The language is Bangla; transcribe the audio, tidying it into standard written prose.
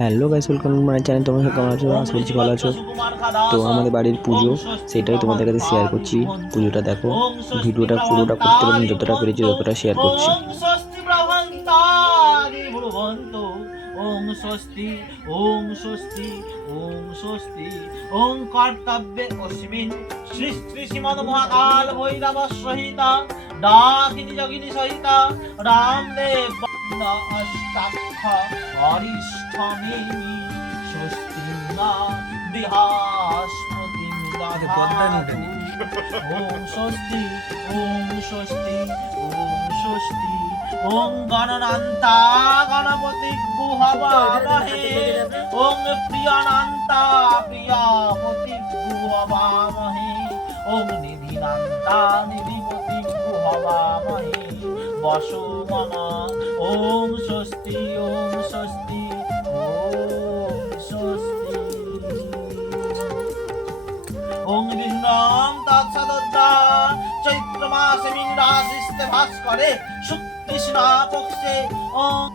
Hello guys, welcome to my channel. তোমরা সব কেমন আছো? আশা করছি ভালো আছো। তো আমাদের বাড়ির পুজো, সেটাই তোমাদের কাছে শেয়ার করছি। পুজোটা দেখো, ভিডিওটা পুরোটা করতে পারিনি, যতটা পেরেছি ততটা শেয়ার করছি। ওং স্বস্তি ওং স্বস্তি ওং স্বস্তি ওং কর্তব্যে অস্মিন শ্রী শ্রী শ্রীমদ মহাকাল ভৈরব সহিতা ডাকিনী যোগিনী সহিতা রামদেব অষ্টাক্ষ অরিষ্ঠমেমি স্বস্তি না বৃহস্পতি ওং স্বস্তি ওং স্বস্তি ওং স্বস্তি ওং গণনান্তা গণপতি গুহবামহে ওং প্রিয়ানান্তা প্রিয়াপতি গুহবামহে ওং নিধিনান্তা নিধিপতি গুহবামহে বসুমন ওং স্বস্তি ওং স্বস্তি ওং স্বস্তি ওং বিষ্ণুং তৎসদোদ্দা চৈত্র মাসে মিন রাশিস্তে ভাস্করে শুক্ল কৃষ্ণ পক্ষে ওং